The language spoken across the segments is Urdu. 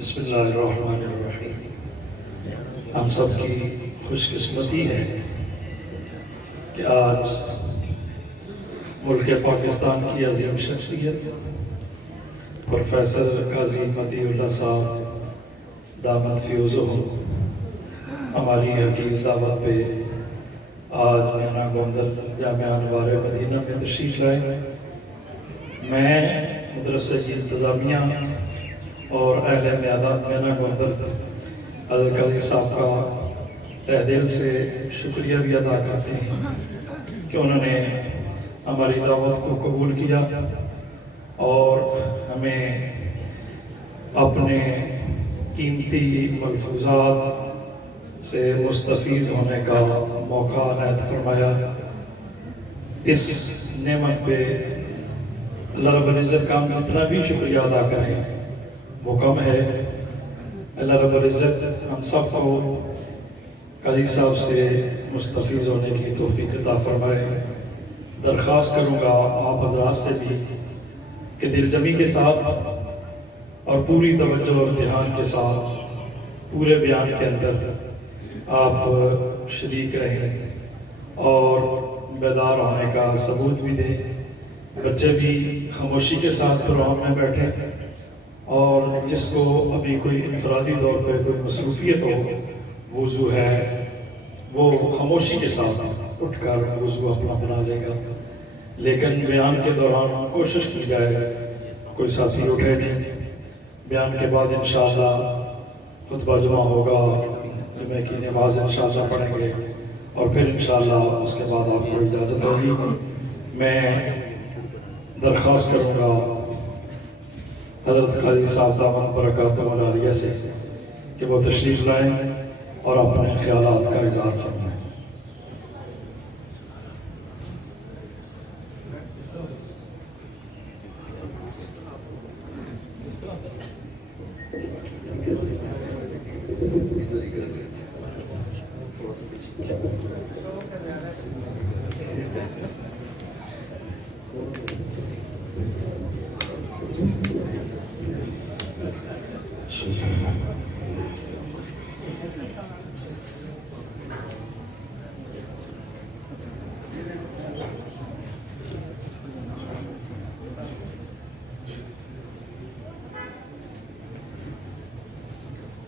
بسم اللہ الرحمن الرحیم۔ ہم سب کی خوش قسمتی ہے کہ آج ملک پاکستان کی عظیم شخصیت پروفیسر قاضی مطیع اللہ صاحب دامت فیوزہم ہماری حقیر دعوت پہ آج میانہ گوندل جامعہ انوار مدینہ میں تشریف لائے۔ میں مدرسے کی انتظامیہ اور اہل میانہ گوندل حضرت قاضی صاحب کا تہ دل سے شکریہ بھی ادا کرتے ہیں کہ انہوں نے ہماری دعوت کو قبول کیا اور ہمیں اپنے قیمتی ملفوظات سے مستفیض ہونے کا موقع عنایت فرمایا۔ اس نعمت پہ اللہ رب العزت کا ہم جتنا بھی شکریہ ادا کریں وہ کم ہے۔ اللہ رب العزت ہم سب کو قاضی صاحب سے مستفیض ہونے کی توفیق عطا فرمائے۔ درخواست کروں گا آپ حضرات سے بھی کہ دل جمی کے ساتھ اور پوری توجہ اور دھیان کے ساتھ پورے بیان کے اندر آپ شریک رہیں اور بیدار ہونے کا ثبوت بھی دیں۔ بچے بھی خاموشی کے ساتھ پروگرام میں بیٹھیں اور جس کو ابھی کوئی انفرادی طور پہ کوئی مصروفیت ہو، وضو ہے، وہ خاموشی کے ساتھ اٹھ کر وضو اپنا بنا لے گا، لیکن بیان کے دوران کوشش کی جائے کوئی ساتھی اٹھے نہیں۔ بیان کے بعد انشاءاللہ خطبہ جمعہ ہوگا، جمعہ کی نماز انشاءاللہ پڑھیں گے اور پھر انشاءاللہ اس کے بعد آپ کو اجازت ہوگی۔ میں درخواست کروں گا حضرت قاضی صاحب دامت برکاتہ عالیہ سے کہ وہ تشریف لائیں اور اپنے خیالات کا اظہار فرمائیں۔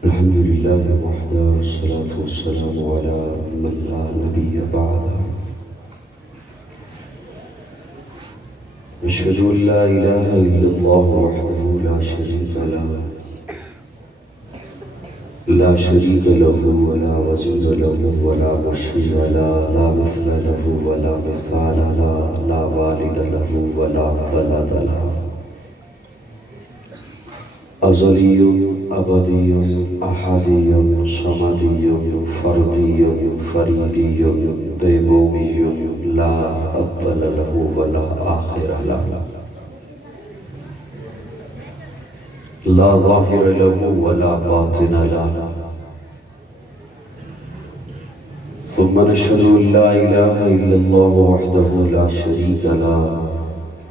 الحمد لله وحده والصلاة والسلام على من لا نبي بعده أشهد أن لا إله إلا الله وحده لا شريك له ولا وزن له ولا مشبه له لا مثل له ولا مثال له لا والد له ولا ولد له أزلي أبدي أحدي صمدي فردي فريدي ديمومي لا أول له ولا آخر له لا ظاهر له ولا باطن له ثم نشهد أن لا إله إلا الله وحده لا شريك له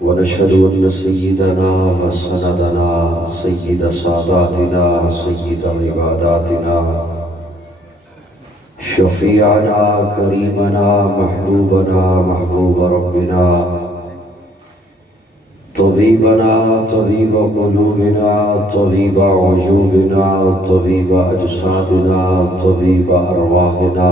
ونشهد أن سيدنا وسندنا سيد ساداتنا سيد عباداتنا شفيعنا كريمنا محبوبنا محبوب ربنا طبيبنا طبيب قلوبنا طبيب عيوبنا طبيب أجسادنا طبيب أرواحنا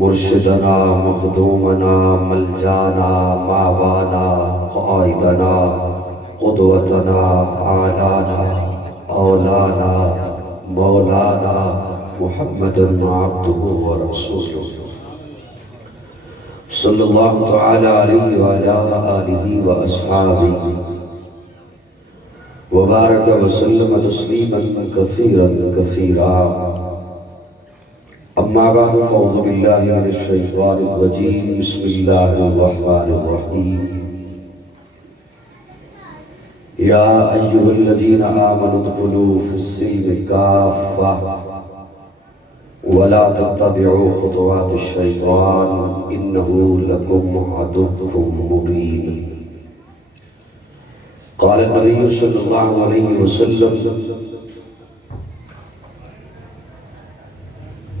مرشدنا مخدومنا ملجانا ماوانا قائدنا قدوتنا آلانا اولانا مولانا محمد عبده ورسوله صلی اللہ تعالی علیہ وعلى آلہ وأصحابہ وبارک وسلم تسلیما کثیرا کثیرا۔ اما بعد فاعوذ باللہ من الشیطان الرجیم بسم اللہ الرحمن الرحیم یا ایہا الذین آمنوا ادخلوا فی السلم کافہ ولا تتبعوا خطوات الشیطان انہ لکم عدو مبین۔ قال النبي صلى الله عليه وسلم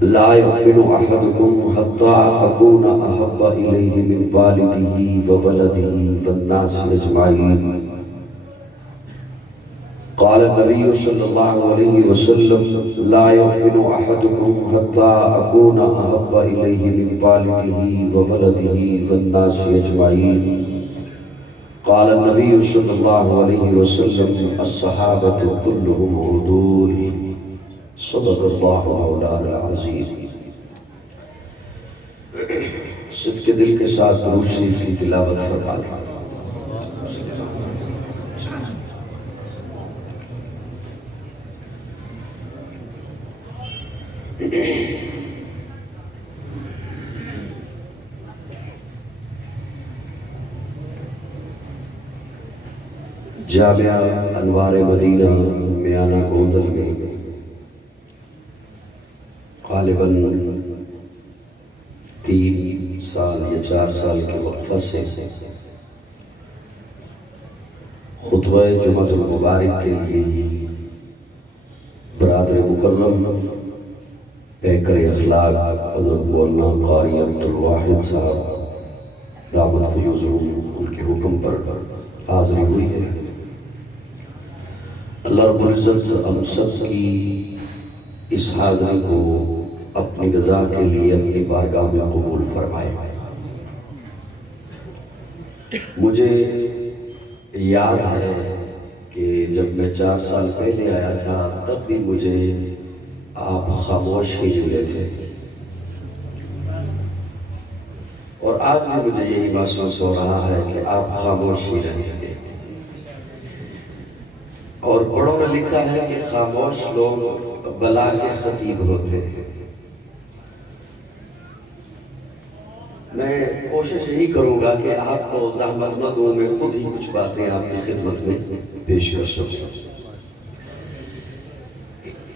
لا يؤمن أحدكم حتى أكون أحب إليه من والده وولده والناس أجمعين. قال النبي صلى الله عليه وسلم لا يؤمن أحدكم حتى أكون أحب إليه من والده وولده والناس أجمعين. قال النبي صلى الله عليه وسلم الصحابة كلهم عدول. صدق الله مولانا العظیم. صدق دل کے ساتھ درود شریف کی تلاوت فرمائیں. جامعہ انوار مدینہ میانہ گوندل میں غالباً 3 سال یا 4 سال کے وقفہ سے خطبہ جمعۃ المبارک کے لیے برادر مکرم پیکر اخلاق حضرت مولانا قاری عبدالواحد صاحب دامت فیوزہم ان کے حکم پر حاضری ہوئی ہے. اللہ رب العزت ہم سب کی اس حاضری کو اپنی رضا کے لیے اپنی بارگاہ میں قبول فرمائے. مجھے یاد ہے کہ جب میں 4 سال پہلے آیا تھا تب بھی مجھے آپ خاموش ہی ملے تھے، اور آج بھی مجھے یہی محسوس ہو رہا ہے کہ آپ خاموش ہی رہیں گے. اور بڑوں نے لکھا ہے کہ خاموش لوگ بلا کے خطیب ہوتے ہیں. میں کوشش یہی کروں گا کہ آپ کو زحمت نہ دوں، میں خود ہی کچھ باتیں آپ کی خدمت میں پیش کر سکوں.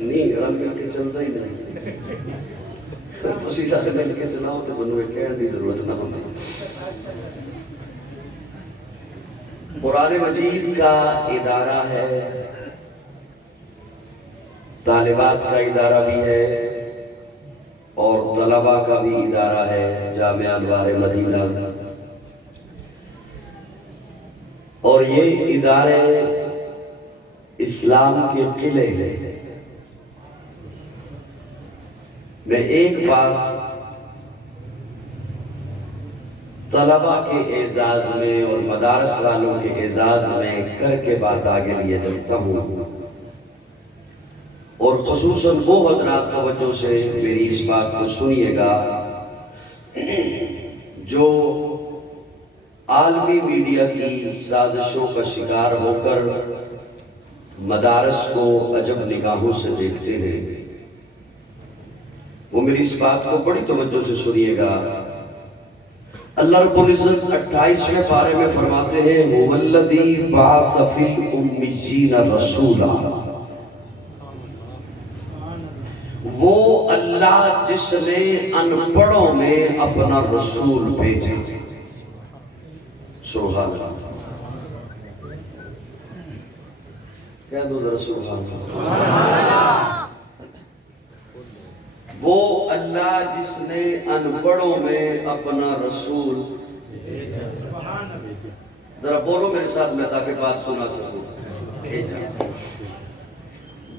نہیں رل مل کے چلتا ہی نہیں، تو سیدھا مل کے چلاؤ تو بنوے کہنے کی ضرورت نہ ہوتی. قرآن مجید کا ادارہ ہے، طالبات کا ادارہ بھی ہے اور طلباء کا بھی ادارہ ہے، جامعہ انوار مدینہ. اور یہ ادارے اسلام کے قلعے ہیں. میں ایک بات طلباء کے اعزاز میں اور مدارس والوں کے اعزاز میں کر کے بات آگے لیے چلتا ہوں، اور خصوصاً وہ حضرات توجہ سے میری اس بات کو سنیے گا جو عالمی میڈیا کی سازشوں کا شکار ہو کر مدارس کو عجب نگاہوں سے دیکھتے ہیں. وہ میری اس بات کو بڑی توجہ سے سنیے گا. اللہ رب العزت 28ویں پارے میں فرماتے ہیں هُوَ الَّذِي بَعَثَ فِي الْأُمِّيِّينَ رَسُولًا. وہ اللہ جس نے ان پڑھوں میں اپنا رسول بھیجا. سبحان اللہ. کہہ دو ذرا سبحان اللہ. وہ اللہ جس نے ان پڑھوں میں اپنا رسول، ذرا بولو میرے ساتھ میں تاکہ بات سنا سکوں.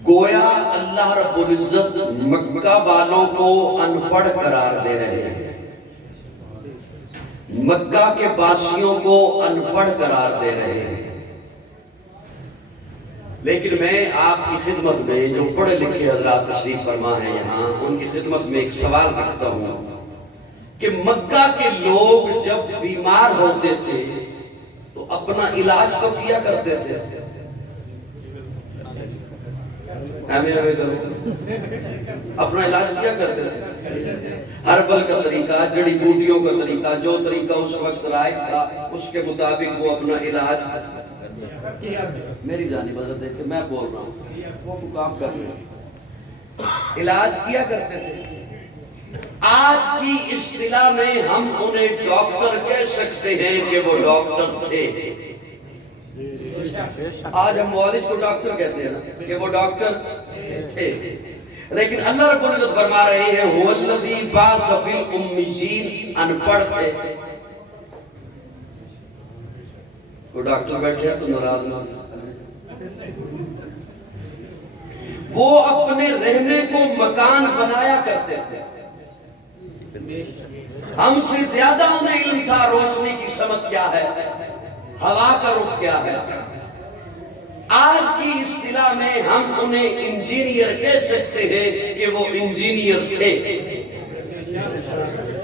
گویا اللہ رب العزت مکہ والوں کو ان پڑھ قرار دے رہے ہیں، مکہ کے باسیوں کو ان پڑھ قرار دے رہے ہیں. لیکن میں آپ کی خدمت میں جو پڑھے لکھے حضرات تشریف فرما ہیں یہاں، ان کی خدمت میں ایک سوال رکھتا ہوں کہ مکہ کے لوگ جب بیمار ہوتے تھے تو اپنا علاج تو کیا کرتے تھے. اپنا علاج کیا کرتے تھے. ہربل کا طریقہ، جڑی بوٹیوں کا طریقہ، جو طریقہ اس وقت رائج تھا اس کے مطابق وہ اپنا علاج. میری جانب حضرت دیکھتے میں بول رہا ہوں، وہ کام کر رہے ہیں، علاج کیا کرتے تھے. آج کی اصطلاح میں ہم انہیں ڈاکٹر کہہ سکتے ہیں کہ وہ ڈاکٹر تھے. آج ہم والد کو ڈاکٹر کہتے ہیں نا کہ وہ ڈاکٹر تھے. لیکن اللہ رب العزت فرما رہے ہیں هُوَ بَعَثَ فِي الْأُمِّيِّينَ، ان پڑھ تھے. وہ ڈاکٹر بیٹھے ہیں تو ناراض نہ وہ اپنے رہنے کو مکان بنایا کرتے تھے. ہم سے زیادہ انہیں علم تھا روشنی کی سمت کیا ہے، ہوا کا رخ کیا ہے. آج کی اصطلاح میں ہم انہیں انجینئر کہہ سکتے ہیں کہ وہ انجینئر تھے.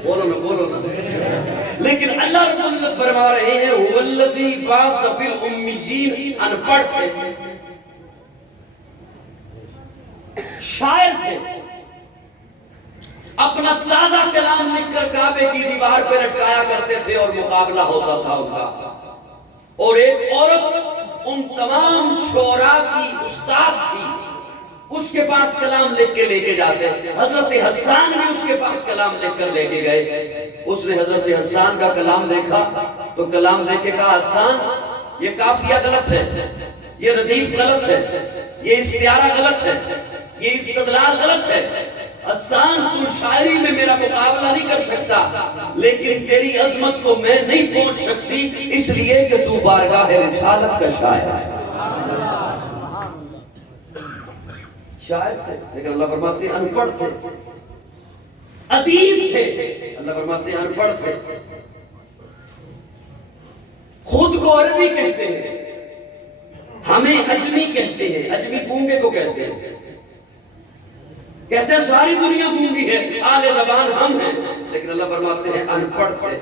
بولو نا. لیکن اللہ رب العزت فرما رہے ہیں هُوَ الَّذِي بَعَثَ فِي الْأُمِّيِّينَ، ان پڑھ تھے، شاعر تھے. اپنا تازہ کلام لکھ کر کعبے کی دیوار پہ لٹکایا کرتے تھے اور مقابلہ ہوتا تھا ان کا. اور ایک عورت ان تمام شعراء کی استاد تھی، اس کے پاس کلام لکھ کے لے کے جاتے. حضرت حسان بھی اس کے پاس کلام لکھ کر لے کے گئے. اس نے حضرت حسان کا کلام دیکھا تو کلام لے کے کہا حسان یہ قافیہ غلط ہے، یہ ردیف غلط ہے، یہ استعارہ غلط ہے، یہ استدلال غلط ہے. حسان تم شاعری میں میرا مقابلہ نہیں کر سکتا، لیکن تیری عظمت کو میں نہیں پہنچ سکتی، اس لیے کہ تو بارگاہ رسالت کا شاعر ہے. شاعر تھے لیکن اللہ فرماتے ہیں ان پڑھ تھے. ادیب تھے، اللہ فرماتے ہیں ان پڑھ تھے. خود کو عربی کہتے ہیں، ہمیں اجمی کہتے ہیں. اجمی گونگے کو کہتے ہیں. کہتے ہیں ساری دنیا گونگی ہے، اہل زبان ہم ہیں. لیکن اللہ فرماتے ہیں ان پڑھ تھے.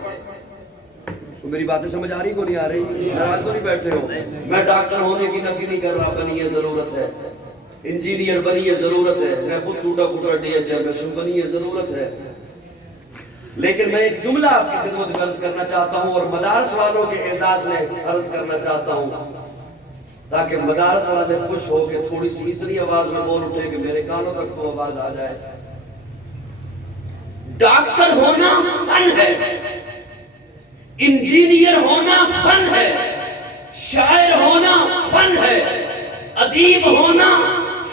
میری باتیں سمجھ آ رہی کو نہیں آ رہی؟ ناراض تو نہیں بیٹھے ہو؟ میں ڈاکٹر ہونے کی نفی نہیں کر رہا، بنی ہے ضرورت ہے. انجینئر بنی ہے ضرورت ہے. میں خود ٹوٹا پھوٹا ڈی ایچ ایم بنی ہے ضرورت ہے. لیکن میں ایک جملہ آپ کی خدمت میں عرض کرنا چاہتا ہوں اور مدارس والوں کے اعزاز میں عرض کرنا چاہتا ہوں تاکہ مدارس والے خوش ہو کے تھوڑی سی اتنی آواز میں بول اٹھے کہ میرے کانوں تک تو آواز آ جائے. ڈاکٹر ہونا فن ہے، انجینئر ہونا فن ہے، شاعر ہونا فن ہے، ادیب ہونا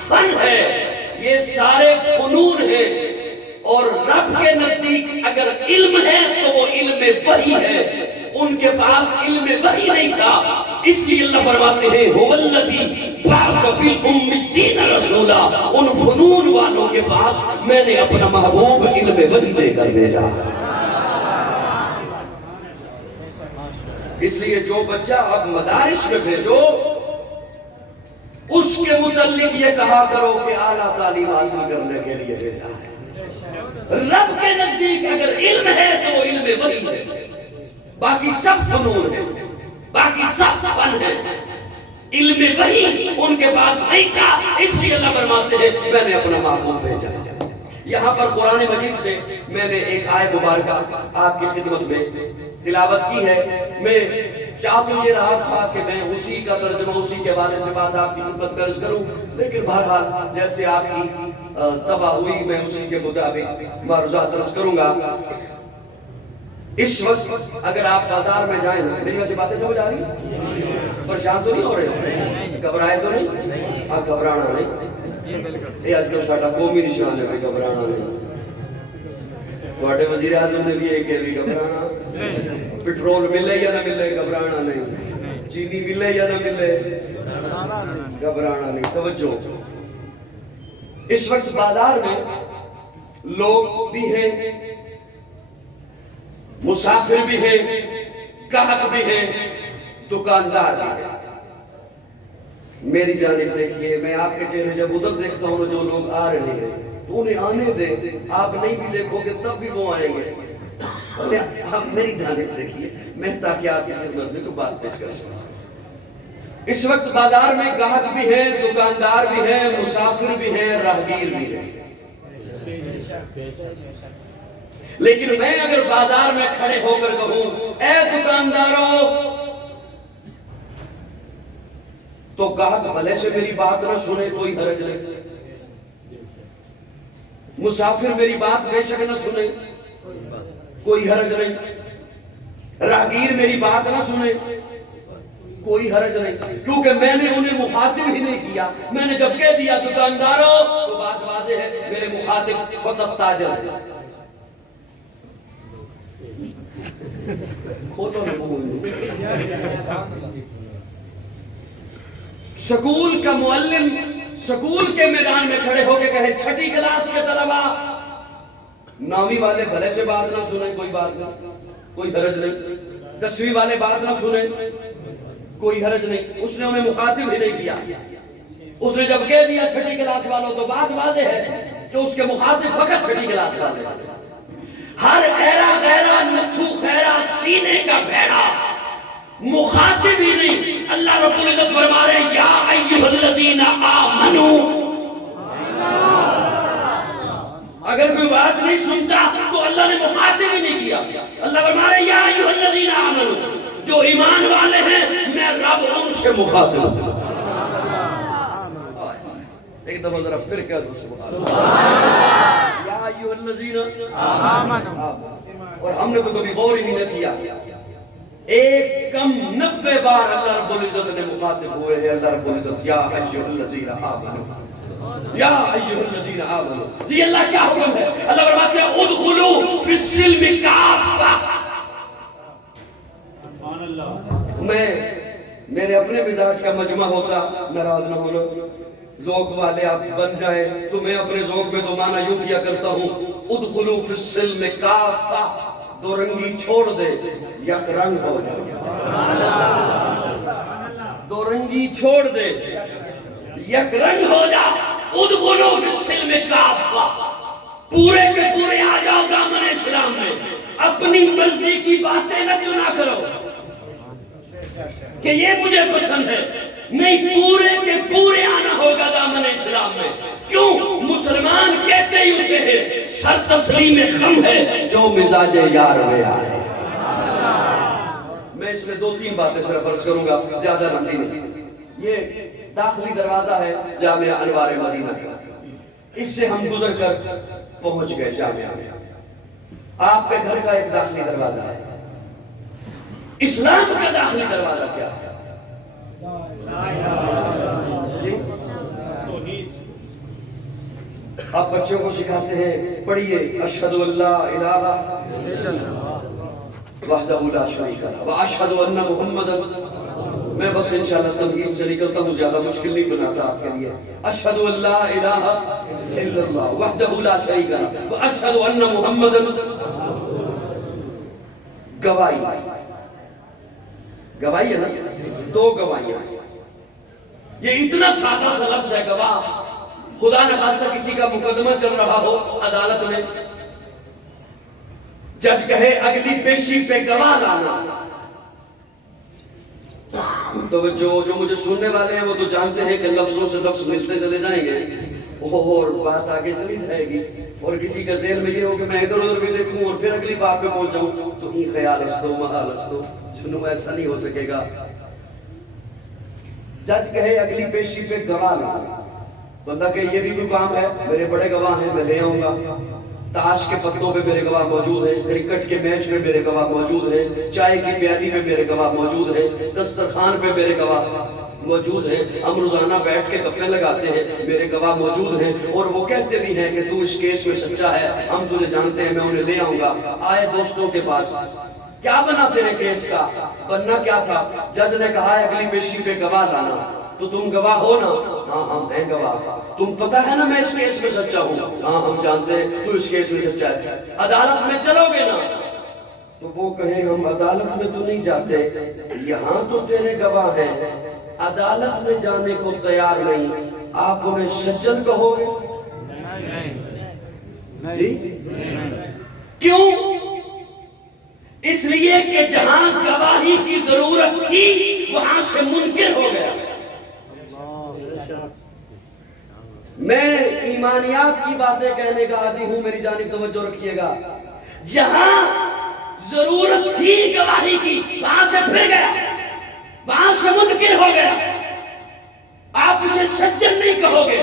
فن ہے. یہ سارے فنون ہیں اور رب کے نزدیک اگر علم ہے تو وہ علم وحی ہے. ان کے پاس علم وحی نہیں تھا، اس لیے اللہ فرماتے ہیں هُوَ الَّذِي بَعَثَ فِي الْأُمِّيِّينَ رَسُولًا. ان فنون والوں کے پاس میں نے اپنا محبوب علم وحی دے کر بھیجا. اس لیے جو بچہ اب مدارس میں بھیجو اس کے متعلق یہ کہا کرو کہ اعلیٰ تعلیم حاصل کرنے کے لیے بھیجا ہے. رب کے نزدیک اگر علم ہے تو وہ علم وحی ہے. باقی سب فنون ہیں، باقی سب فن ہیں. علم وحی ان کے پاس نہیں تھا، اس لیے اللہ فرماتے ہیں میں نے اپنا محبوب بھیجا. یہاں پر قرآن مجید سے میں نے ایک آیت مبارکہ آپ کی خدمت میں تلاوت کی ہے. میں چاہتا یہ رہا تھا کہ میں اسی کا ترجمہ اسی کے حوالے سے بات آپ کی خدمت میں عرض کروں، لیکن بہرحال جیسے آپ کی طبع ہوئی میں اسی کے مطابق معروضات عرض کروں گا. اس وقت اگر آپ بازار میں جائیں نا، میری ویسے باتیں سمجھ آ رہی ہیں؟ پریشان تو نہیں ہو رہے؟ گھبرائے تو نہیں؟ آپ گھبرانا نہیں. یہ آج کل ساڑھا قومی نشان ہے، گھبرانا نہیں. تھوڑے وزیر اعظم نے بھی ایک کہ بھی گھبرانا. پٹرول ملے یا نہ ملے گھبرانا نہیں، چینی ملے یا نہ ملے گھبرانا نہیں. توجہ، اس وقت بازار میں لوگ بھی ہیں، مسافر بھی ہیں، گاہک بھی ہیں، دکاندار بھی ہیں. میری جانب دیکھیے، میں آپ کے چہرے جب ادھر دیکھتا ہوں جو لوگ آ رہے ہیں تو انہیں آنے دیں. آپ نہیں بھی دیکھو گے تب بھی وہ آئیں گے. آپ میری جانب دیکھیے، میں تاکہ آپ کی خدمت میں کوئی بات پیش کر سکوں. اس وقت بازار میں گاہک بھی ہیں، دکاندار بھی ہیں، مسافر بھی ہیں، راہگیر بھی ہیں. لیکن میں اگر بازار میں کھڑے ہو کر کہوں اے دکانداروں، تو گاہک بھلے سے میری بات نہ سنے کوئی حرج نہیں، مسافر میری بات بے شک نہ سنے کوئی حرج نہیں، راہگیر میری بات نہ سنے کوئی حرج نہیں، کیونکہ میں نے انہیں مخاطب ہی نہیں کیا. میں نے جب کہہ دیا دکانداروں تو بات واضح ہے، میرے مخاطب فتح تاجر ہے. کھولو سکول کا معلم سکول کے میدان میں کھڑے ہو کے کہے چھٹی کلاس کے طلبہ، نویں والے بھلے سے بات نہ سنیں، کوئی بات نہیں، کوئی حرج نہیں. 10ویں والے بات نہ سنیں، کوئی حرج نہیں. اس نے انہیں مخاطب ہی نہیں کیا. اس نے جب کہہ دیا چھٹی کلاس والوں تو بات واضح ہے کہ اس کے مخاطب فقط چھٹی کلاس والے. ہر ایرا غیرہ نتھو خیرہ سینے کا بھیڑا مخاطب ہی نہیں. اللہ رب العزت فرما رہے ہیں یا ایھا الذین آمنوا. اگر کوئی بات نہیں سنتا تو اللہ نے مخاطب ہی نہیں کیا. اللہ فرما رہے ہیں یا ایھا الذین آمنوا، جو ایمان والے ہیں میں رب ان سے مخاطب ہوں. ایک دفعہ ذرا پھر کہہ دو سبحان اللہ. یا ایھا الذین آمنوا. اور ہم نے تو کبھی غور ہی نہیں کیا. ایک کم 90 بار اللہ رب العزت نے مخاطب ہوئے ہیں. اللہ رب العزت یا ایھا الذین آمنوا، یا ایھا الذین آمنوا. یہ اللہ کیا حکم ہے؟ اللہ فرماتے ہیں ادخلوا فی السلم کافہ. میرے اپنے مزاج کا مجمع ہوتا، ناراض نہ ہونا، ذوق والے آپ بن جائیں تو میں اپنے ذوق میں تو معنی یوں کیا کرتا ہوں ادخلوا فی السلم کافہ. دو رنگی چھوڑ دے، یک رنگ ہو جائے. دو رنگی چھوڑ دے، یک رنگ ہو جا. ادخلوا فی السلم کافہ، پورے کے پورے آ جاؤ دامن اسلام میں. اپنی مرضی کی باتیں نہ چنا کرو کہ یہ مجھے پسند ہے. نہیں، پورے کے پورے آنا ہوگا دامن اسلام میں. کیوں؟ مسلمان کہتے ہی اسے ہے سر تسلیم خم ہے جو مزاج یار میں آئے. میں اس میں 2-3 باتیں صرف عرض کروں گا، زیادہ لمبی نہیں. یہ داخلی دروازہ ہے جامعہ انوار مدینہ کا. اس سے ہم گزر کر پہنچ گئے جامعہ میں. آپ کے گھر کا ایک داخلی دروازہ ہے. اسلام کا داخلی دروازہ کیا ہے؟ آپ بچوں کو سکھاتے ہیں، پڑھیے اشہد ان لا الہ وحدہ لا شریک لہ واشہد ان محمدا. میں بس انشاءاللہ تمہید سے نکلتا ہوں، زیادہ مشکل نہیں بناتا آپ کے لیے. اشہد ان لا الہ الا اللہ وحدہ لا شریک لہ واشہد ان محمدا. گواہی، گواہی ہے نا، 2 گواہیاں. یہ اتنا سادہ سا لفظ ہے گواہ. خدا نہ خواستہ کسی کا مقدمہ چل رہا ہو عدالت میں، جج کہے اگلی پیشی پہ گواہ لانا، تو جو مجھے سننے والے ہیں وہ تو جانتے ہیں کہ لفظوں سے لفظ ملتے چلے جائیں گے اور بات آگے چلی جائے گی. اور کسی کا ذہن میں یہ ہو کہ میں ادھر ادھر بھی دیکھوں اور پھر اگلی بات پہ پہنچ جاؤں تو یہ خیال استو محال استو سنو، ایسا نہیں ہو سکے گا. جج کہے اگلی پیشی پہ گواہ لانا. بندہ کہ یہ بھی کوئی کام ہے، میرے بڑے گواہ ہیں، میں لے آؤں گا. تاش کے پتوں پہ میرے گواہ موجود ہیں، کرکٹ کے میچ میں میرے گواہ موجود ہیں، چائے کی پیالی میں میرے گواہ موجود ہیں، دسترخوان پہ میرے گواہ موجود ہیں. ہم روزانہ بیٹھ کے گپیں لگاتے ہیں، میرے گواہ موجود ہیں. اور وہ کہتے بھی ہیں کہ تو اس کیس میں سچا ہے، ہم تجھے جانتے ہیں، میں انہیں لے آؤں گا. آئے دوستوں کے پاس، کیا بنا تیرے کیس کا؟ بننا کیا تھا؟ جج نے کہا ہے اگلی پیشی پہ گواہ لانا. تو تم گواہ ہو نا؟ ہاں ہم ہیں گواہ. تم پتہ ہے نا میں اس کیس میں سچا ہوں؟ ہاں ہم جانتے ہیں تو اس کیس میں سچا ہے. عدالت میں چلو گے نا؟ تو وہ کہیں ہم عدالت میں تو نہیں جاتے، یہاں تو تیرے گواہ ہیں، عدالت میں جانے کو تیار نہیں، آپ انہیں سجن کہو گے؟ جی کیوں؟ اس لیے کہ جہاں گواہی کی ضرورت تھی وہاں سے منکر ہو گیا. میں ایمانیات کی باتیں کہنے کا عادی ہوں، میری جانب توجہ رکھیے گا. جہاں ضرورت تھی گواہی کی وہاں سے پھر گیا، وہاں سے منکر ہو گیا. آپ اسے سجن نہیں کہو گے.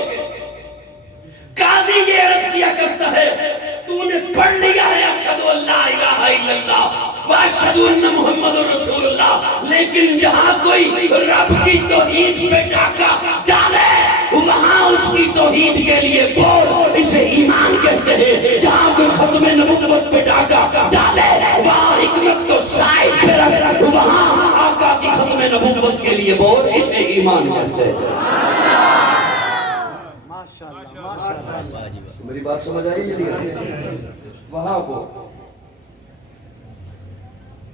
قاضی یہ عرض کیا کرتا ہے تو نے پڑھ لیا ہے اشہد ان لا الہ الا اللہ واشہدو ان محمد رسول اللہ، لیکن جہاں کوئی رب کی توحید پہ ڈاکہ ڈالے وہاں اس کی توحید کے لیے بول، اسے ایمان کہتے ہیں۔ جہاں کوئی ختم نبوت پہ ڈاکہ ڈالے وہاں حکمت کو سائڈ پہ رکھ، وہاں آقا کی ختم نبوت کے لیے بول، اسے ایمان کہتے ہیں۔ میری بات سمجھ آئی یا نہیں؟ وہاں کو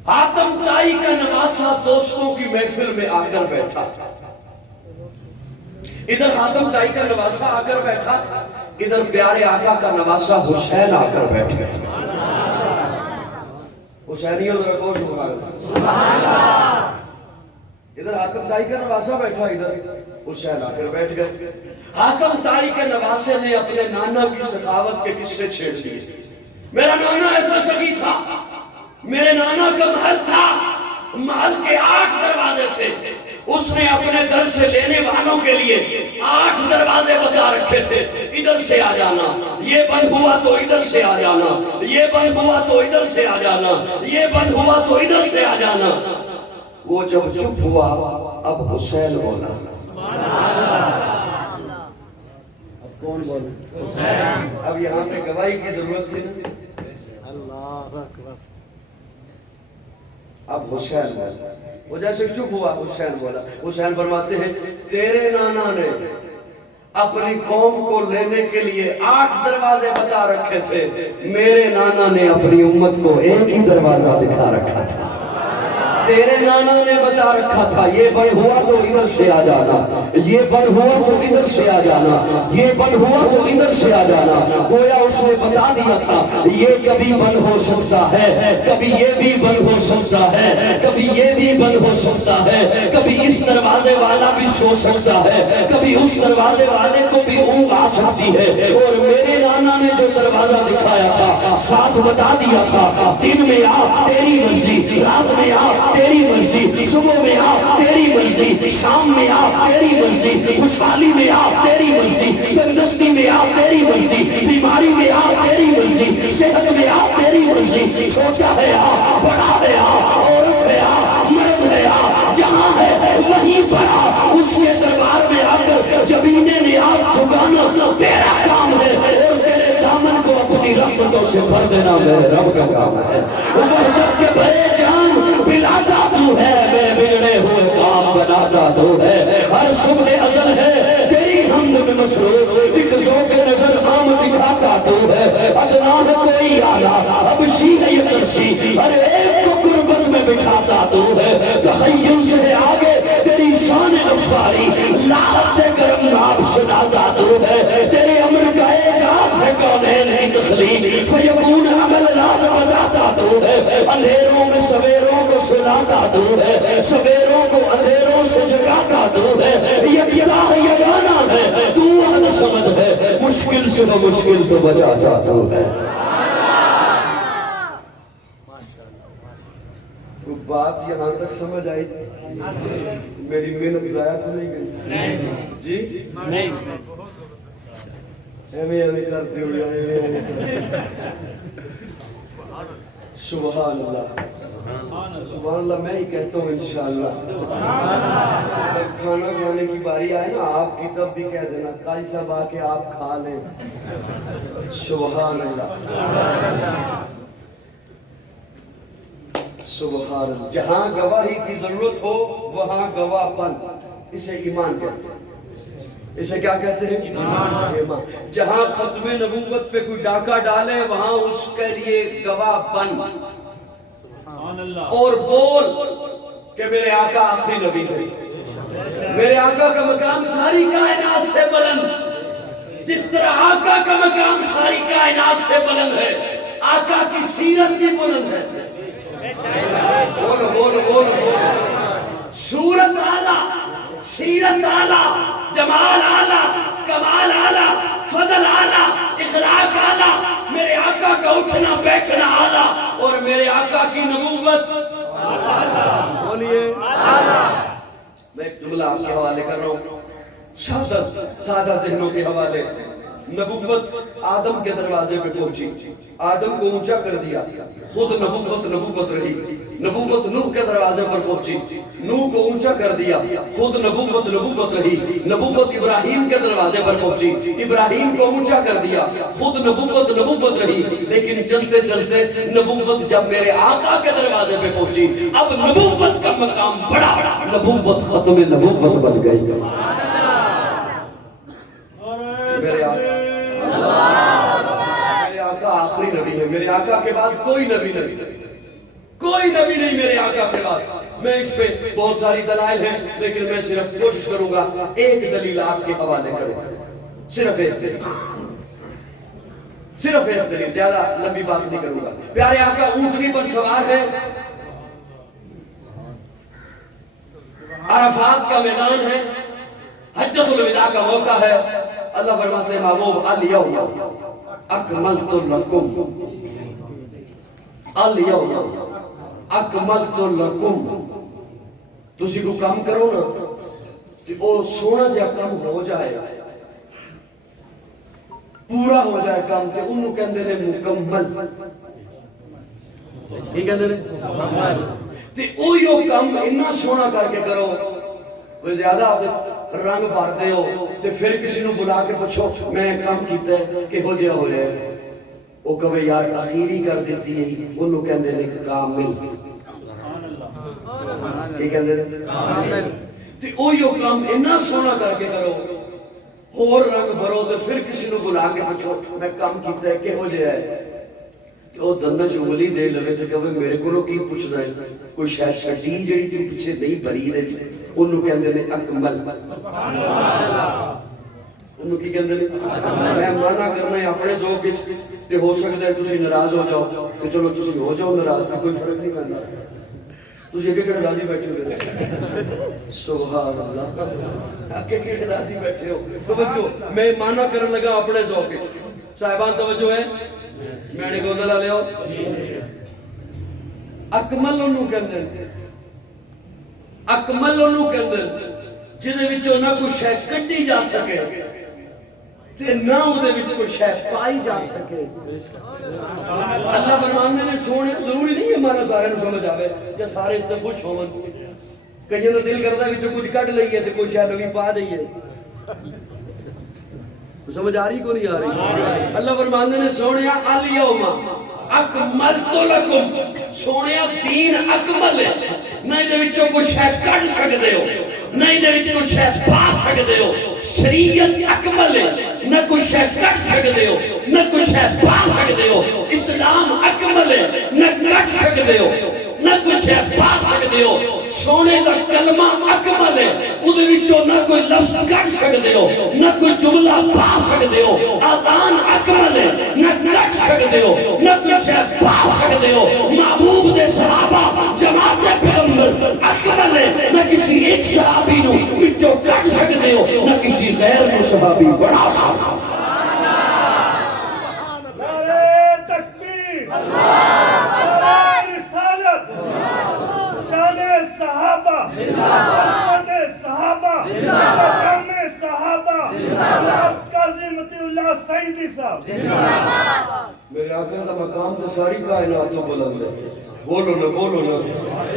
حاتم طائی کا نواسہ دوستوں کی محفل میں آ کر بیٹھا، ادھر حاتم طائی کا نواسہ آ کر بیٹھا، ادھر پیارے آقا کا نواسہ حسین آ کر بیٹھ گیا۔ حسینی ادھر کو سبحان اللہ، ادھر حاتم طائی کا نواسہ بیٹھا، ادھر حسین آ کر بیٹھ گئے۔ حاتم طائی کے نواسے نے اپنے نانا کی سخاوت کے قصے چھیڑ دیے۔ میرا نانا ایسا سخی تھا، میرے نانا کا محل تھا، محل کے 8 دروازے تھے، اس نے اپنے در سے لینے والوں کے لیے 8 دروازے بتا رکھے تھے، ادھر سے آ جانا، یہ بند ہوا تو ادھر سے آ جانا، یہ بند ہوا تو ادھر سے آ جانا، یہ بند ہوا تو ادھر سے آ جانا۔ وہ جب چپ ہوا اب حسین بولا۔ اب کون بولا؟ اب یہاں پہ گواہی کی ضرورت تھی نا؟ اللہ اکبر۔ اب حسین بولا، وہ جیسے چپ ہوا حسین بولا۔ حسین فرماتے ہیں تیرے نانا نے اپنی قوم کو لینے کے لیے 8 دروازے بتا رکھے تھے، میرے نانا نے اپنی امت کو ایک ہی دروازہ دکھا رکھا تھا۔ تیرے نانا نے بتا رکھا تھا یہ بند ہوا تو ادھر سے آ جانا، یہ بند ہوا تو ادھر سے آ جانا، یہ بند ہوا تو ادھر سے آ جانا۔ گویا اس نے بتا دیا تھا یہ کبھی بند ہو سکتا ہے، کبھی یہ بھی بند ہو سکتا ہے، کبھی یہ بھی بند ہو سکتا ہے، کبھی اس دروازے والا بھی سو سکتا ہے، کبھی اس دروازے والے کو بھی اونگ آ سکتی ہے۔ اور میرے نانا نے جو دروازہ دکھایا تھا ساتھ بتا دیا تھا دن میں آ تیری مرضی، رات میں آ تیری مرضی، صبح میں آ تیری مرضی، شام میں آ تیری مرضی، خوشحالی میں آ تیری مرضی، تندرستی میں آ تیری مرضی، بیماری میں آ تیری مرضی، صحت میں آ تیری مرضی، چھوٹا ہے آ، بڑا ہے آ، عورت ہے آ، مرد ہے آ، جہاں ہے وہیں پر آ، اس کے دربار میں آ کر جبین نیاز جھکانا تیرا کام ہے، اور تیرے دامن کو اپنی رحمتوں سے بھر دینا میرے رب کا کام ہے۔ وحدت کے بھرے جان بلاتا تو ہے، میرے بگڑے ہوئے کام بناتا تو ہے، ہر صبح ازل ہے تیری حمد میں مسرور، ایک ذوق نظر عام دکھاتا تو ہے، ادنا ہے کوئی آلہ اب شیخ یہ ترسی، ہر ایک کو قربت میں بٹھاتا تو ہے، تخیل سے آگے تیری شان غفاری لاحت کرم ناب سناتا تو ہے، تیرے امر کا اعجاز ہے کونین کی تخلیق، فیقون عمل لازم بتاتا تو ہے، اندھیروں میں سویروں کو سلاتا تو ہے، سویروں کو اندھیروں سے جگاتا تو ہے، یکتا ہے یگانا ہے تو اہل سمد ہے، مشکل سے وہ مشکل تو بچاتا تو ہے۔ بات یہاں تک سمجھ آئی؟ میری محنت ضائع تو نہیں گئی؟ جی نہیں، ایویں کرتے ہو یا سبحان اللہ، سبحان اللہ۔ میں ہی کہتا ہوں انشاءاللہ جب کھانا کھانے کی باری آئے نا آپ کی تب بھی کہہ دینا کل سب آ کے آپ کھا لیں۔ سبحان اللہ، سبحان اللہ۔ جہاں گواہی کی ضرورت ہو وہاں گواہ پن، اسے ایمان کہتے ہیں۔ اسے کیا کہتے ہیں؟ ایمان۔ جہاں ختم نبوت پہ کوئی ڈاکہ ڈالے وہاں اس کے لیے گواہ بن اور بول کہ میرے آقا آخری نبی ہے، میرے آقا کا مقام ساری کائنات سے بلند، جس طرح آقا کا مقام ساری کائنات سے بلند ہے آقا کی سیرت بھی بلند ہے۔ بولو بولو بولو بولو۔ صورت اعلیٰ، سیرت اعلیٰ، جمال اعلیٰ، کمال اعلیٰ، فضل اعلیٰ، اخلاق اعلیٰ، میرے آقا کا اٹھنا بیٹھنا اعلیٰ، اور میرے آقا کی نبوت بولیے میں ایک جملہ آپ کے حوالے کر رہا ہوں، سادہ ذہنوں کے حوالے۔ نبوت آدم کے دروازے پہ پہنچی، آدم کو اونچا کر دیا، خود نبوت رہی۔ نبوت نوح کے دروازے پر پہنچی، نوح کو اونچا کر دیا، خود نبوت رہی۔ نبوت ابراہیم کے دروازے پر پہنچی، ابراہیم کو اونچا کر دیا، خود نبوت رہی۔ لیکن چلتے چلتے نبوت جب میرے آقا کے دروازے پہ پہنچی، اب نبوت کا مقام بڑا، نبوت ختم نبوت بن گئی۔ میرے آقا آخری نبی ہے، میرے آقا کے بعد کوئی نبی نہیں میرے آقا کے بعد۔ میں اس پہ بہت ساری دلائل ہیں، لیکن میں صرف کوشش کروں گا ایک دلیل آپ کے حوالے کروں، صرف ایک دلیل، زیادہ لمبی بات نہیں کروں گا۔ پیارے آقا اونٹنی پر سوار ہے، عرفات کا میدان ہے، حجۃ الوداع کا موقع ہے۔ اللہ فرماتے ہیں محبوب الیوم اکملت لکم، الیوم اکملت لکم، تسی کو کام کرو نا کہ وہ سونا جا کام ہو جائے، پورا ہو جائے کام، کہ انہوں کہندے نے مکمل، ہی کہندے نے تے اوہیو کام اتنا سونا کر کے کرو، وہ زیادہ رنگ بھرتے ہو تے پھر کسی نو بلا کے پوچھو میں کام کیتا ہے کہ ہو جا ہویا ہے، وہ کہے یار تاخیری کر دیتی ہے، انہوں کہندے نے کامل، یہ کہندے نے تے اوہیو کام اتنا سونا کر کے کرو، اور رنگ بھرو تے پھر کسی نو بلا کے پوچھو میں کام کیتا ہے کہ ہو جا ہے، کہ وہ دنہ چنگلی دے لوے تے کہے میرے کو کی پوچھنا ہے، کوئی شاید چھٹی جڑی تو پیچھے نہیں بھری دے، انہوں کہندے نے اکمل، انہوں کی کہندے نے میں مانا کرنا ہے اپنے ذوق وچ، تے ہو سکتا ہے تسی ناراض ہو جاؤ، کہ چلو تسی ہو جاؤ ناراض، کوئی فرق نہیں پڑنا، تسی ایک ایک راضی بیٹھے ہو، سبحان اللہ، ایک ایک راضی بیٹھے ہو۔ توجہ، میں مانا کرن لگا اپنے ذوق وچ، صاحبان توجہ ہے، میں نے گوندل آ لیا اکمل انہوں کہندے، اکمل انہوں کہندے جدے وچوں نہ کوئی شے کڈی جا سکے تے نہ اودے وچ کوئی شے پائی جا سکے۔ اللہ فرماندے نے سونے، ضروری نہیں ہے ہمارا سارے نوں سمجھ آوے یا سارے اس تے خوش ہون، کئیاں دا دل کردا وچوں کچھ کڈ لئیے تے کوئی شے نویں پا دئیے، سمجھ آ رہی کو نہیں آ رہی؟ اللہ فرماندے نے سونیا الیوم اکملت لکم، سونیا دین اکمل ہے، نہ دے وچوں کوئی شے کڈ سکدے ہو، نہ دے وچ کوئی شے پا سکدے ہو، شریعت اکمل ہے، نہ کوئی شے کڈ سکدے ہو، نہ کوئی شے پا سکدے ہو، اسلام اکمل ہے، نہ کڈ سکدے ہو، نہ کوئی شے پا سکدے ہو، سونے دا کلمہ اکمل ہے، اودے وچوں نہ کوئی لفظ کڈ سکدے ہو، نہ کوئی جملہ پا سکدے ہو، اذان اکمل ہے، نہ کڈ سکدے ہو، نہ کوئی شے پا سکدے ہو، محبوب دے صحابہ جماعت پیغمبر اکمل ہے، نہ کسی ایک صحابی نو وچوں کڈ سکدے ہو، نہ کسی غیر نو صحابی بڑھا سکدے ہو۔ نعرہ تکبیر، نعرہ رسالت، شان صحابہ، عظمت صحابہ، مقام صحابہ، جناب قاضی مطیع اللہ سعیدی صاحب۔ میرے آقا دا مقام تو ساری کائنات تو بلند ہے، بولو نا بولو نا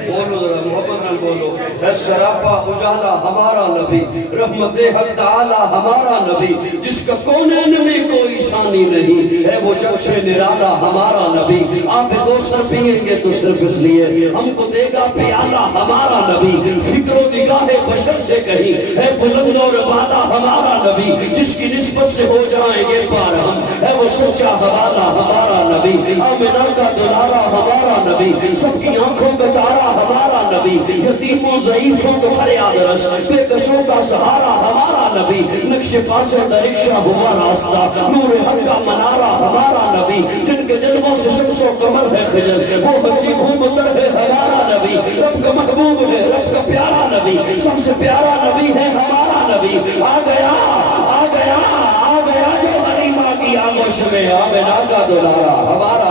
بولو ذرا محبت نال بولو، ہے سراپا اجالا ہمارا نبی، رحمت حق تعالی ہمارا نبی، جس کا کونین میں کوئی ثانی نہیں، ہے وہ جگ سے نرالا ہمارا نبی، آپ دو سر پئیں گے تو صرف اس لیے ہم کو دے گا پیالہ ہمارا نبی، فکر و نگاہ بشر سے کہیں ہے بلند اور بالا ہمارا نبی، جس کی نسبت سے ہو جائیں گے پار ہم، ہے وہ سچا حوالہ ہمارا نبی، آمنہ کا دلارہ ہمارا نبی، سب کی آنکھوں کا تارا ہمارا نبی، یتیموں ضعیفوں کا فریاد رس، بے کسوں کا سہارا ہمارا نبی، نقش پاس درشہ ہوا راستہ، نور حق کا منارہ ہمارا نبی، جن کے جلووں سے شمس و قمر ہے خجل، وہ حسی خوبتر ہے ہمارا نبی، رب کا محبوب ہے رب کا پیارا نبی، سب سے پیارا نبی ہے ہمارا نبی، آ گیا آ گیا آ گیا جو حلیمہ کی آگوش میں آمنہ کا دلارہ ہمارا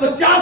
50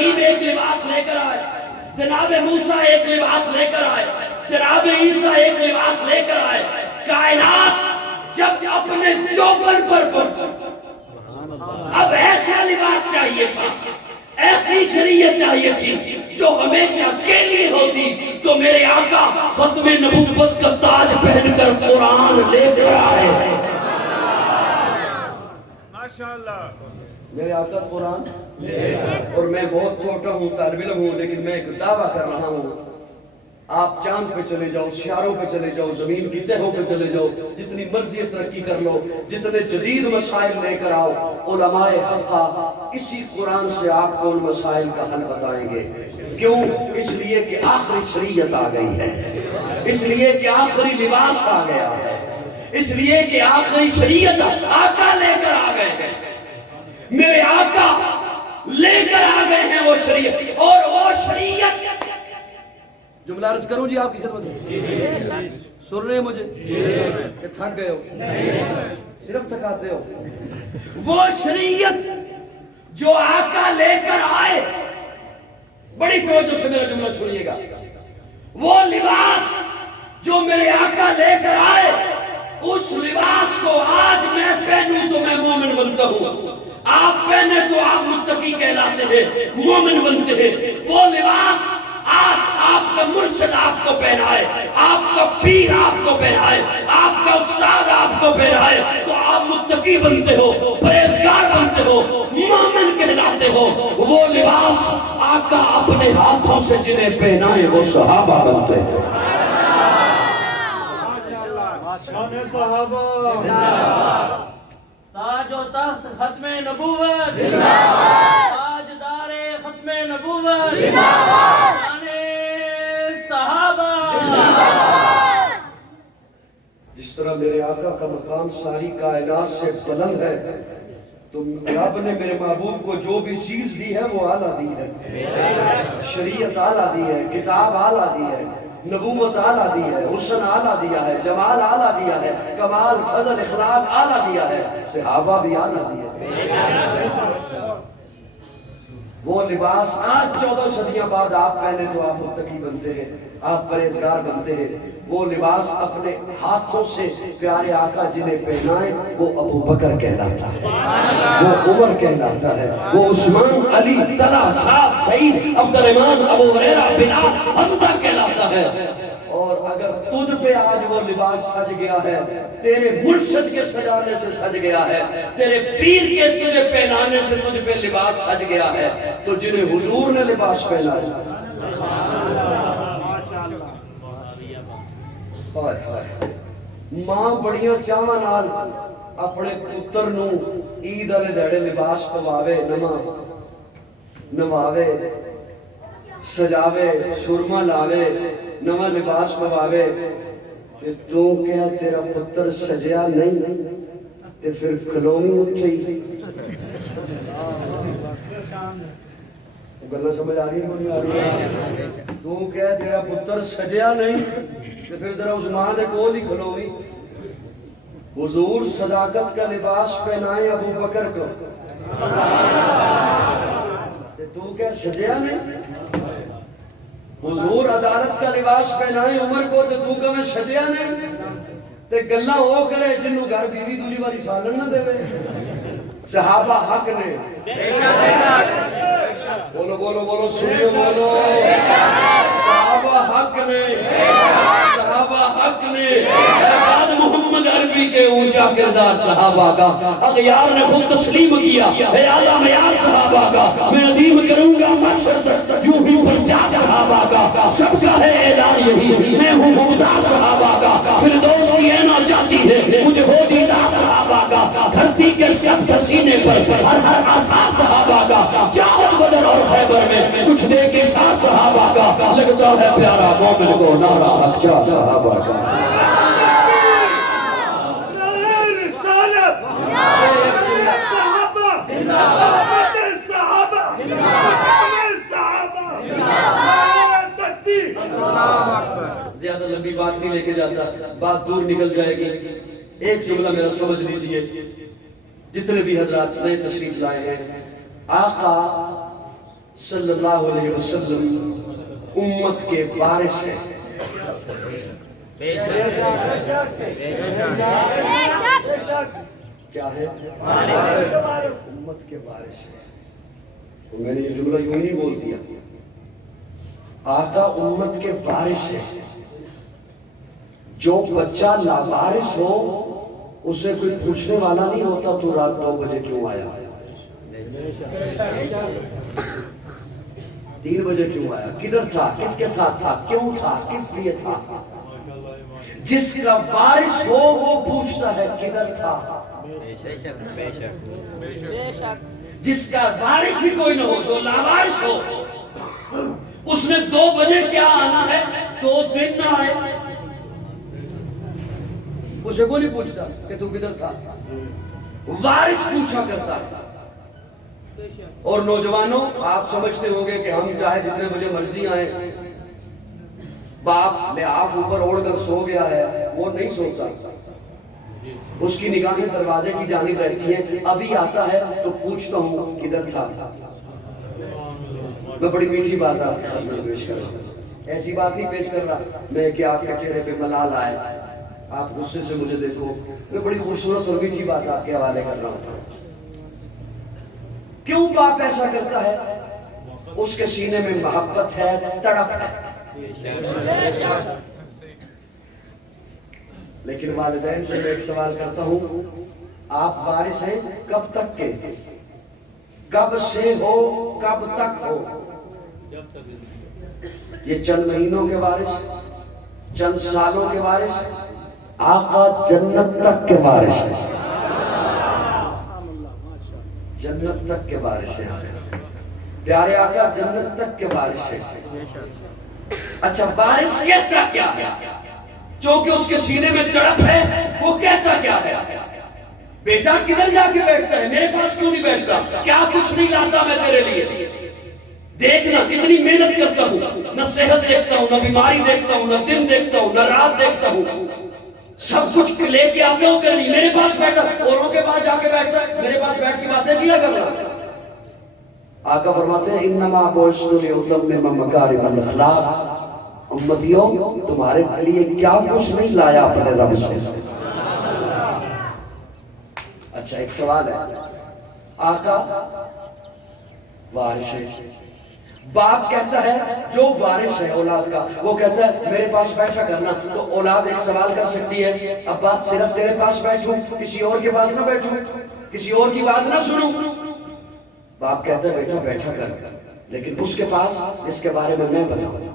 ابراہیم ایک لباس لے کر آئے، جناب موسیٰ ایک لباس لے کر آئے، جناب عیسیٰ ایک لباس لے کر آئے. کائنات جب اپنے چوبن پر پہنچ، اب ایسا لباس چاہیے تھا، ایسی شریعت چاہیے تھی جو ہمیشہ کے لیے ہوتی. تو میرے آقا ختم نبوت کا تاج پہن کر قرآن لے کر آئے. ماشاءاللہ. میرے آقا قرآن، اور میں بہت چھوٹا ہوں، طالب علم ہوں، لیکن میں ایک دعویٰ کر رہا ہوں. آپ چاند پہ چلے جاؤ، سیاروں پہ چلے جاؤ، زمین کی تہوں پہ چلے جاؤ، جتنی مرضی ترقی کر لو، جتنے جدید مسائل لے کر آؤ، علماء حقہ اسی قرآن سے آپ کو ان مسائل کا حل بتائیں گے. کیوں؟ اس لیے کہ آخری شریعت آ گئی ہے، اس لیے کہ آخری لباس آ گیا ہے، اس لیے کہ آخری شریعت آقا لے کر آ گئے ہیں. میرے آقا لے کر آ گئے ہیں وہ شریعت، اور وہ شریعت. جملہ عرض کروں جی آپ کی خدمت میں؟ سن رہے ہیں مجھے کہ تھک گئے ہو؟ صرف تھکاتے ہو. وہ شریعت جو آقا لے کر آئے، بڑی توجہ سے میرا جملہ سنیے گا. وہ لباس جو میرے آقا لے کر آئے، اس لباس کو آج میں پہنوں تو میں مومن بنتا ہوں، آپ پہنے تو آپ متقی کہلاتے ہیں، مومن بنتے ہیں. وہ لباس آج آپ کا مرشد آپ کو پہنائے، آپ کا پیر آپ کو پہنائے، آپ کا استاد آپ کو پہنائے، تو آپ متقی بنتے ہو، پرہیزگار بنتے ہو، مومن کہلاتے ہو. وہ لباس آقا اپنے ہاتھوں سے جنہیں پہنائے وہ صحابہ بنتے ہیں. تاج و تخت ختم نبوت زندہ باد، تاجدار ختم نبوت زندہ باد، شان صحابہ زندہ باد. جس طرح میرے آقا کا مقام ساری کائنات سے بلند ہے، تو رب نے میرے محبوب کو جو بھی چیز دی ہے وہ اعلیٰ دی ہے. شریعت اعلیٰ دی ہے، کتاب اعلیٰ دی ہے، نبوت اعلیٰ دی ہے، حسن اعلیٰ دیا ہے، جمال اعلیٰ دیا ہے، کمال فضل اخلاق اعلیٰ دیا ہے، صحابہ بھی اعلیٰ دیا. وہ لباس آج 14 صدیاں بعد آپ پہنے تو آپ متقی بنتے ہیں، آپ پرہیزگار بنتے ہیں. وہ لباس اپنے ہاتھوں سے پیارے آقا جنہیں پہنائے وہ ابو بکر کہلاتا ہے، وہ عمر کہلاتا ہے، وہ عثمان، علی، طلحہ، سعد، سعید، عبد الرحمن، ابو ہریرہ، بلال، حمزہ کہلاتا ہے. اور اگر تجھ پہ آج وہ لباس سج گیا ہے، تیرے مرشد کے سجانے سے سج گیا ہے، تیرے پیر کے تجھے پہنانے سے تجھ پہ لباس سج گیا ہے، تو جنہیں حضور نے لباس پہنا ہے. ماں بڑیاں چاواں نال اپنے پتر نو عید والے دہڑے لباس پواوے، نواوے، سجاوے، سرما لاوے، نواں لباس پواوے. تے تو کیا تیرا پتر سجیا نہیں تے پھر کھلومی اٹھی. گلاں سمجھ آ رہی ہے نہیں آ رہی ہے؟ تو کیا تیرا پتر سجیا نہیں تے پھر ذرا عثمان دے کول ہی کھلوی. حضور صداقت کا لباس پہنائے ابو بکر کو، تو کیا سجیا نہیں؟ حضور عدالت کا لباس پہنائے عمر کو، تو کیا میں سجیا نہیں؟ تے گلاں ہو کرے جنوں گھر بیوی دولی والی سالن نہ دے. صحابہ حق نے، بولو بولو بولو سنیو بولو، صحابہ حق نے، صحابہ حق نے. بعد محمد عربی کے اونچا کردار صحابہ کا، اغیار نے خود تسلیم کیا، اے اعلیٰ معیار صحابہ کا. میں عظیم کروں گا محشر تک یوں ہی پرچار صحابہ کا. سب کا ہے اعلان یہی، میں ہوں مقدار صحابہ کا. فردوس کی اینا چاہتی ہے مجھے ہو دیدار صحابہ کا. دھرتی کے سب سینے پر ہر آساس صحابہ کا. جاؤ بدر اور خیبر میں کچھ دے کے ساتھ صحابہ کا. لگتا ہے پیارا مومن کو نعرہ حق چاہ صحابہ کا. زیادہ لمبی بات نہیں لے کے جاتا، بات دور نکل جائے گی. ایک جملہ میرا سمجھ لیجئے، جتنے بھی حضرات نئے تشریف لائے ہیں، آقا صلی اللہ علیہ وسلم امت کے وارث ہیں. کیا ہے؟ امت کے وارث ہیں. میں نے یہ جملہ یوں نہیں بول دیا. آقا امت کے وارث ہیں. جو بچہ لاوارث ہو اسے کوئی پوچھنے والا نہیں ہوتا تو رات 2 بجے کیوں آیا, 3 بجے کیوں آیا, کدھر تھا, کس کے ساتھ تھا, کیوں تھا, کس لیے تھا. جس کا وارث ہو وہ پوچھتا ہے کدھر تھا. جس کا وارث ہی کوئی نہ ہو, جو لاوارث ہو, اس نے 2 بجے کیا آنا ہے, 2 دن نہ آئے, اسے کوئی نہیں پوچھتا کہ تو کدھر تھا. وارث پوچھا کرتا ہے. اور نوجوانوں, آپ سمجھتے ہوں گے کہ ہم چاہے جتنے بجے مرضی آئیں, باپ لحاف اوپر اوڑھ کر سو گیا ہے, وہ نہیں سوتا, اس کی نگاہیں دروازے کی جانب رہتی ہیں. ابھی آتا ہے تو پوچھتا ہوں کدھر تھا. میں بڑی میٹھی بات آپ کے سامنے پیش کر رہا ہوں, ایسی بات نہیں پیش کر رہا میں کہ آپ کے چہرے پہ ملال آئے, آپ غصے سے مجھے دیکھو. میں بڑی خوبصورت اور میٹھی بات آپ کے حوالے کر رہا ہوں. کیوں باپ ایسا کرتا ہے؟ اس کے سینے میں محبت ہے, تڑپ ہے. لیکن والدین سے میں ایک سوال کرتا ہوں, آپ وارث ہیں کب تک کے, کب سے ہو, کب تک ہو؟ یہ چند مہینوں کے وارث, چند سالوں کے وارث. آقا جنت تک کے وارث ہیں, جنت تک کے وارث ہیں. پیارے آقا جنت تک کے وارث ہیں. اچھا وارث کہتا کیا ہے؟ چونکہ اس کے سینے میں تڑپ ہے, وہ کہتا کیا ہے؟ بیٹا کدھر جا کے بیٹھتا ہے, میرے پاس کیوں نہیں بیٹھتا, کیا کچھ نہیں لاتا میں تیرے لیے. دیکھنا کتنی محنت کرتا ہوں, نہ صحت دیکھتا ہوں, نہ بیماری دیکھتا ہوں, نہ دن دیکھتا ہوں, نہ رات دیکھتا ہوں, سب کچھ لے کے آتے ہوں تیرے لیے. میرے پاس بیٹھا, اوروں کے پاس جا کے بیٹھتا ہے, میرے پاس بیٹھ کے باتیں کیا کر رہا. آقا فرماتے ہیں انما بعثت لاتمم مکارم الاخلاق. امتیوں تمہارے لیے کیا کچھ نہیں لایا اپنے رب سے. اچھا ایک سوال ہے, آقا وارث ہے, باپ کہتا ہے جو وارث ہے اولاد کا, وہ کہتا ہے میرے پاس بیٹھا کرنا. تو اولاد ایک سوال کر سکتی ہے, ابا صرف تیرے پاس بیٹھوں, کسی اور کے پاس نہ بیٹھوں, کسی اور کی بات نہ سنوں. باپ کہتا ہے بیٹا بیٹھا کر, لیکن اس کے پاس جس کے بارے میں بتاؤں.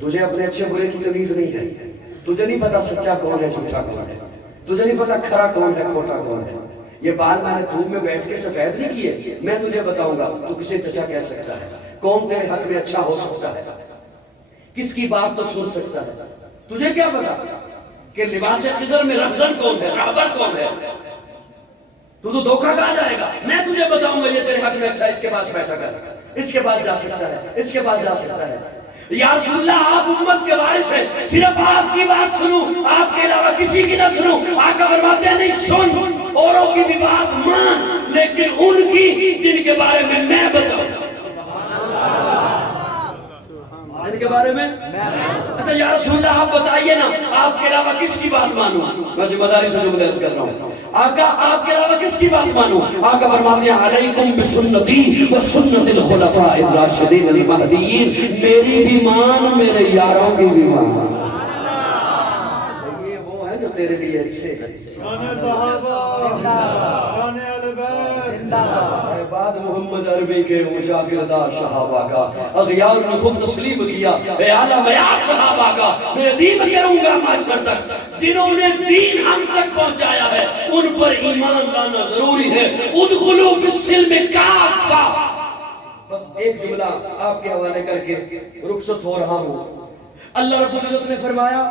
تجھے اپنے اچھے برے کی تمیز نہیں ہے, تجھے نہیں پتا سچا کون ہے جھوٹا کون ہے, تجھے نہیں پتا کھرا کون ہے کھوٹا کون ہے. یہ بال میں نے دھوپ میں بیٹھ کے سفید نہیں کیے, میں تجھے بتاؤں گا تو کسے چچا کہہ سکتا ہے, کون تیرے حق میں اچھا ہو سکتا ہے, کس کی بات تو سن سکتا ہے. تجھے کیا پتا کہ لباس خضر میں رہزن کون ہے, راہبر کون ہے. تو دھوکہ کہا جائے گا. میں تجھے بتاؤں گا یہ تیرے حق میں اچھا, اس کے پاس بیٹھا کر, اس کے پاس جا سکتا ہے, اس کے پاس جا سکتا ہے. یا رسول اللہ آپ امت کے وارث ہیں, صرف آپ کی بات سنوں, آپ کے علاوہ کسی کی نہ سنوں. آقا فرماتے ہیں نہیں سن, اوروں کی بھی بات مان, لیکن ان کی جن کے بارے میں بتاؤں, ان کے بارے میں. اچھا یا رسول اللہ آپ بتائیے نا, آپ کے علاوہ کس کی بات مانوں. میں ذمہ داری سے جو مدد کر رہا ہوں. آقا آپ کے علاوہ کس کی بات مانوں. آقا فرماتے ہیں علیکم بسنتی و سنت الخلفاء الراشدین المہدیین. میری بھی مان, میرے یاروں کی بھی مان. یہ وہ ہے جو تیرے لیے اچھے ہیں. بعد محمد عربی کے اونچا کردار صحابہ کا, اغیار نے خود تسلیم کیا اے اعلیٰ معیار صحابہ کا. میں دین کروں گا معاشر تک, جنہوں نے دین ہم تک پہنچایا ہے ان پر ایمان لانا ضروری ہے. ادخلوا فی السلم کافہ. بس ایک جملہ آپ کے حوالے کر کے رخصت ہو رہا ہوں. اللہ رب العزت نے فرمایا,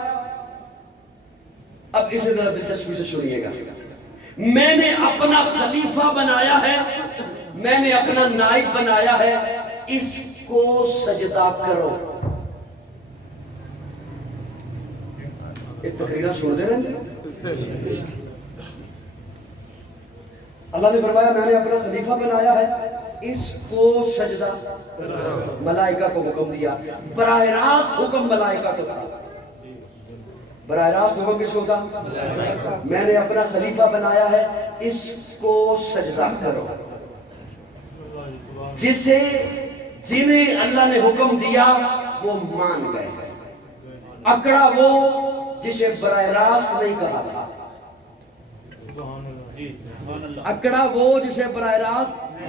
اب اسے ذرا دلچسپی سے سنیے گا, میں نے اپنا خلیفہ بنایا ہے, میں نے اپنا نائب بنایا ہے, اس کو سجدہ کرو. ایک تقریر سن دے رہے ہیں. اللہ نے فرمایا میں نے اپنا خلیفہ بنایا ہے, اس کو سجدہ ملائکہ کو حکم دیا. براہ راست حکم ملائکہ کو تھا. براہ راست حکم کس کو تھا؟ میں نے اپنا خلیفہ بنایا ہے اس کو سجدہ کرو. جنہیں اللہ نے حکم دیا وہ مان گئے. اکڑا وہ جسے براہ راست نہیں کہا تھا. اکڑا وہ جسے براہ راست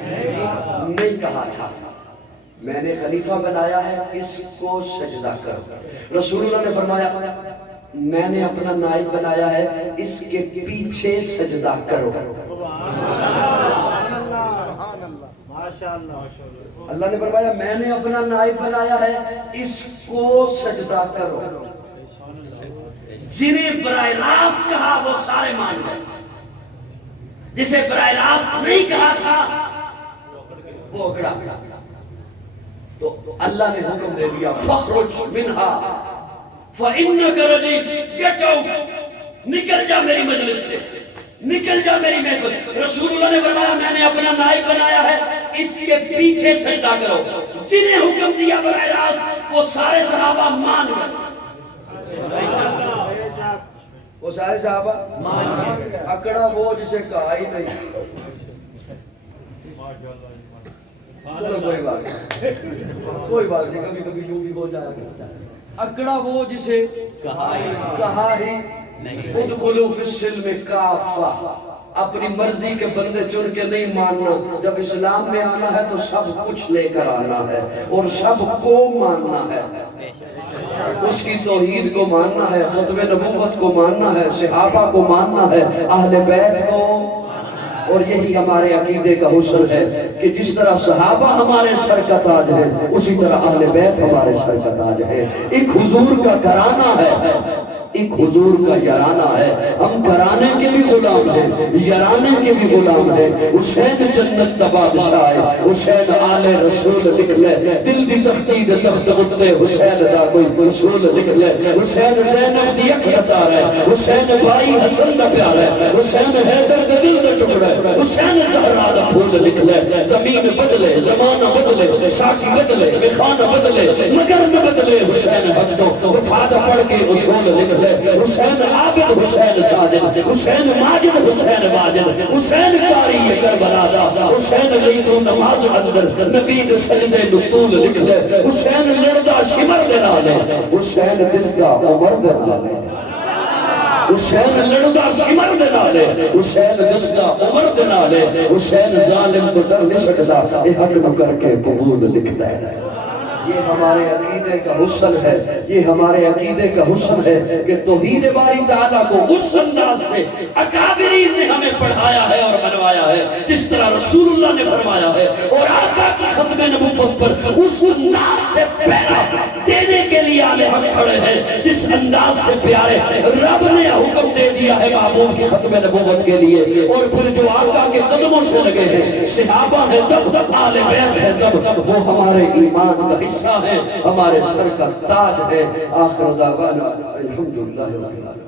نہیں کہا تھا. میں نے خلیفہ بنایا ہے اس کو سجدہ کرو. رسول اللہ نے فرمایا میں نے اپنا نائب بنایا ہے اس کے پیچھے سجدہ کرو. اللہ نے فرمایا میں نے اپنا نائب بنایا ہے اس کو سجدہ کرو. جنہیں براہ راست کہا وہ سارے مان گئے. جسے براہ راست نہیں کہا تھا وہ اکڑا. تو اللہ نے حکم دے دیا فخرج منہا فإنک رجیم. Get out. نکل جا میری مجلس سے, نکل جا میری محفل. رسول اللہ نے فرمایا میں نے اپنا نائب بنایا ہے اس کے پیچھے سجدہ کرو. جنہیں حکم دیا براہ راست وہ سارے صحابہ مان گئے. وہ سارے صحابہ مان گئے. اکڑا وہ جسے کہا ہی نہیں. چلو کوئی بات نہیں, کوئی بات نہیں, کبھی کبھی یوں بھی ہو جایا کرتا ہے. اکڑا وہ جسے کہا ہی نہیں. ادخلوا فی السلم کافہ. اپنی مرضی کے بندے چن کے نہیں ماننا. جب اسلام میں آنا ہے تو سب کچھ لے کر آنا ہے اور سب کو ماننا ہے. اس کی توحید کو ماننا ہے, ختم نبوت کو ماننا ہے, صحابہ کو ماننا ہے, اہل بیت کو. اور یہی ہمارے عقیدے کا حسن ہے کہ جس طرح صحابہ ہمارے سر کا تاج ہے اسی طرح اہل بیت ہمارے سر کا تاج ہے. ایک حضور کا گھرانہ ہے, ایک حضور کا یارانہ ہے. ہم گھرانے کے بھی غلام ہیں, یارانے کے بھی غلام ہیں. حسین جنت دا بادشاہ ہے, حسین آل رسول لکھ لے. دل دی تختی دے تخت اتے حسین دا کوئی رسول لکھ لے. حسین زینب دی اکھ دار ہے, حسین بھائی حسن دا پیار ہے, حسین حیدر دے دل دا ٹکڑا ہے, حسین زہرا دا پھول لکھ لے. زمین بدلے, زمانہ بدلے, ساسی بدلے, میخانہ بدلے, مگر نہ بدلے حسین حق تو. وفادہ پڑھ کے اصول لکھ لے. حسین عابد, حسین ساجد, حسین ماجد, حسین واجد, حسین قاری کربلا دا, حسین لئی تو نماز اندر نبی دے سجدے نو طول لکھ لے. حسین لڑدا شمر دے نالے, حسین دستا عمر دے نالے. حسین لڑدا شمر دے نالے, حسین دستا عمر دے نالے. حسین ظالم تو ڈر نہیں سکتا, اے حق نہ کر کے قبول لکھ دے. یہ ہمارے عقیدے کا حسن ہے, یہ ہمارے عقیدے کا حسن ہے کہ توحید باری تعالیٰ کو اس انداز سے اکابرین نے ہمیں پڑھایا ہے اور بنوایا ہے جس طرح رسول اللہ نے فرمایا ہے. اور آقا کی ختم نبوت پر اس انداز سے پیرا دینے کے لیے آل حق کھڑے ہیں جس انداز سے پیارے رب نے حکم دے دیا ہے محبوب کی ختم نبوت کے لیے. اور پھر جو آقا کے قدموں سے لگے ہیں, صحابہ ہیں تب, آل بیت ہیں تب, وہ ہمارے ایمان کا حصہ ہے, ہمارے سر کا تاج ہے. آخر دعوانا الحمدللہ رب العالمین.